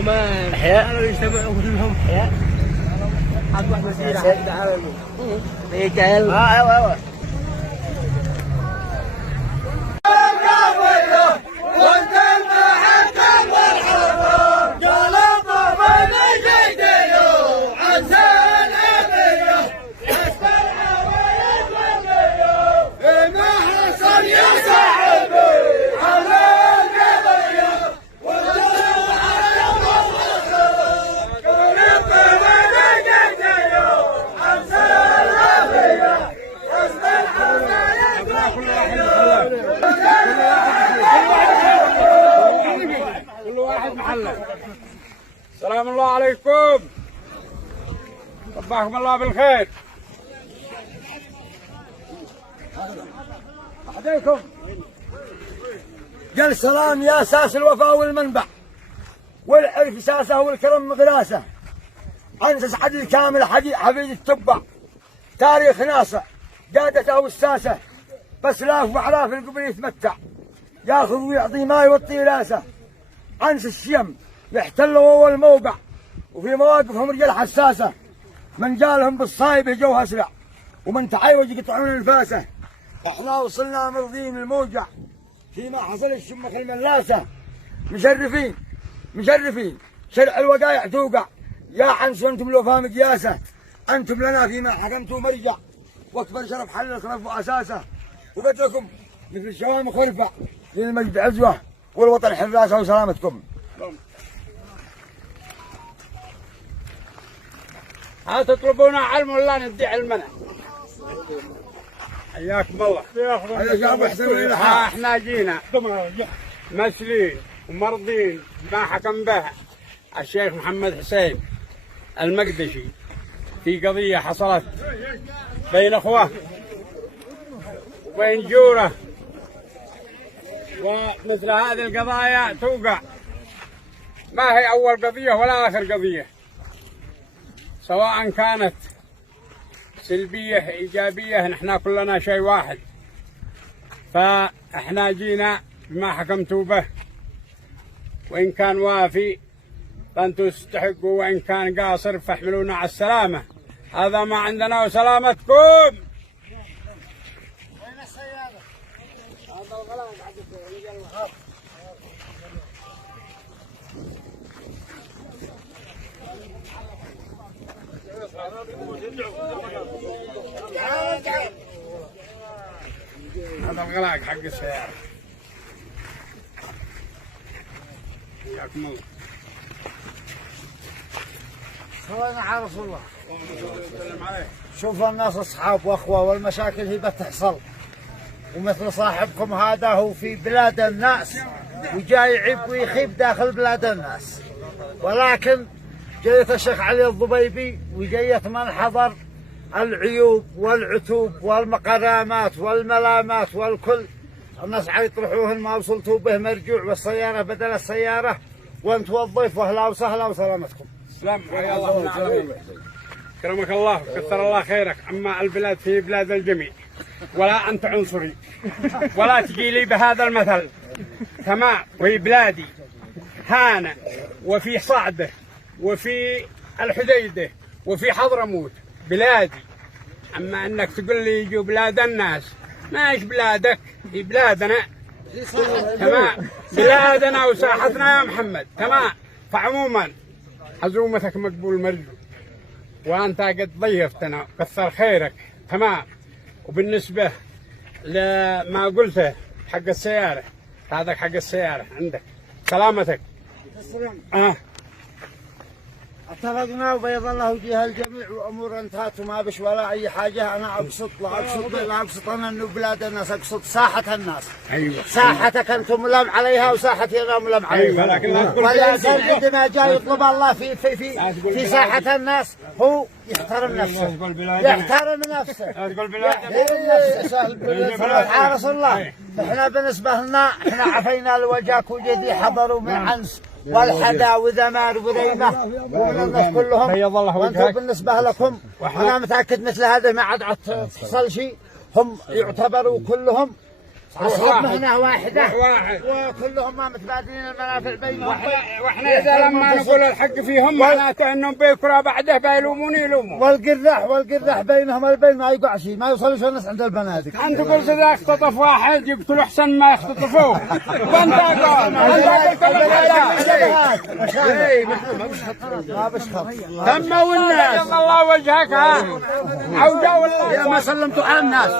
ما احياء يجتمعوا كلهم احياء حد واحد مسيرة تعالوا هيك ايوه ايوه السلام الله عليكم، صباحكم الله بالخير. عليكم قال سلام يا اساس الوفاء والمنبع والعرف اساسه والكرم مغراسه. انت سعد الكامل حفيد التبع تاريخ ناصع قادته والساسه بس لاف وعراف القبل يتمتع ياخذ ويعطي ما يوطي راسه. انس الشيم يحتلوا اول موقع وفي مواقفهم رجال حساسه من جالهم بالصايب يجوها اسرع ومن تعايوج يقطعون انفاسه. احنا وصلنا مرضين الموجع فيما حصل الشمخ الملاسه مشرفين شرع الوقايع توقع يا عنس وانتم الوفاء مقياسه. انتم لنا فيما حكمتم مرجع واكبر شرف حل الخلف واساسه وبدركم مثل الشوامخ ورفع للمجد عزوه والوطن حراسه وسلامتكم. ها تطلبون علم ولا ندي علمنا؟ حياكم الله. احنا جينا مسلين ومرضين ما حكم به الشيخ محمد حسين المقدشي في قضية حصلت بين اخوه وبين جوره، ومثل هذه القضايا توقع ما هي أول قضية ولا آخر قضية، سواء كانت سلبية إيجابية نحن كلنا شيء واحد. فإحنا جينا بما حكمتوا به، وإن كان وافي فأنتم تستحقوا وإن كان قاصر فاحملونا على السلامة. هذا ما عندنا وسلامتكم. وين السيارة؟ هذا الغلاق حق هذا الغلاق حق السيارة. حياكم الله. صلينا على رسول الله. شوف الناس اصحاب واخوه والمشاكل هي بتحصل، ومثل صاحبكم هذا هو في بلاد الناس وجاي يعيب ويخيب داخل بلاد الناس، ولكن جيت الشيخ علي الضبيبي وجيت من حضر العيوب والعتوب والمقرامات والملامات والكل الناس يطرحوهن ما وصلتوا به مرجوع والسيارة بدل السيارة وانت والضيف واهلا وسهلا وسلامتكم. سلام يا الله كرمك الله كثر الله خيرك. اما البلاد في بلاد الجميع ولا انت عنصري ولا تجي لي بهذا المثل. تمام، وهي بلادي هانة وفي صعده وفي الحديده وفي حضرموت بلادي. اما انك تقول لي يجوا بلاد الناس، ماش بلادك هي بلادنا. تمام، بلادنا وساحتنا يا محمد. تمام، فعموما عزومتك مقبول مرجو، وانت قد ضيفتنا كثر خيرك. تمام، وبالنسبه لما قلته حق السياره، هذاك حق السياره عندك سلامتك. اتفقنا وبيض الله وجه الجميع وامور انتهت وما بش ولا اي حاجه. انا اقصد لا اقصد انا انه بلاد الناس، اقصد ساحه الناس. ايوه، ساحتك انتم ملام عليها وساحتي انا ملام عليها. ايوه، لكن لا تقول والانسان عندما جاء يطلب الله في ساحه الناس هو يحترم نفسه. يحترم نفسه. حارس الله. احنا بالنسبه لنا احنا عفينا لوجهك وجدي حضروا من عنس والحدا وذمار وذيمه ومن الناس كلهم. وانتم بالنسبه لكم انا متاكد مثل هذا ما عاد تصل شيء. هم يعتبروا كلهم أصحابنا هنا واحدة واحد. وكلهم ما متبادلين المنافع بينهم. واحنا اذا لما نقول الحق فيهم معناته انهم بكره بعده بيلوموني يلومون. والقرح بينهم البين ما يقع شيء، ما يوصلوش الناس عند البنادق. انت قلت اذا اختطف واحد يقتلوا احسن ما يختطفوه. وانت قال انت قلت ما بشخط تموا الناس الله وجهك ها عوجه ولا ما سلمتوا على الناس.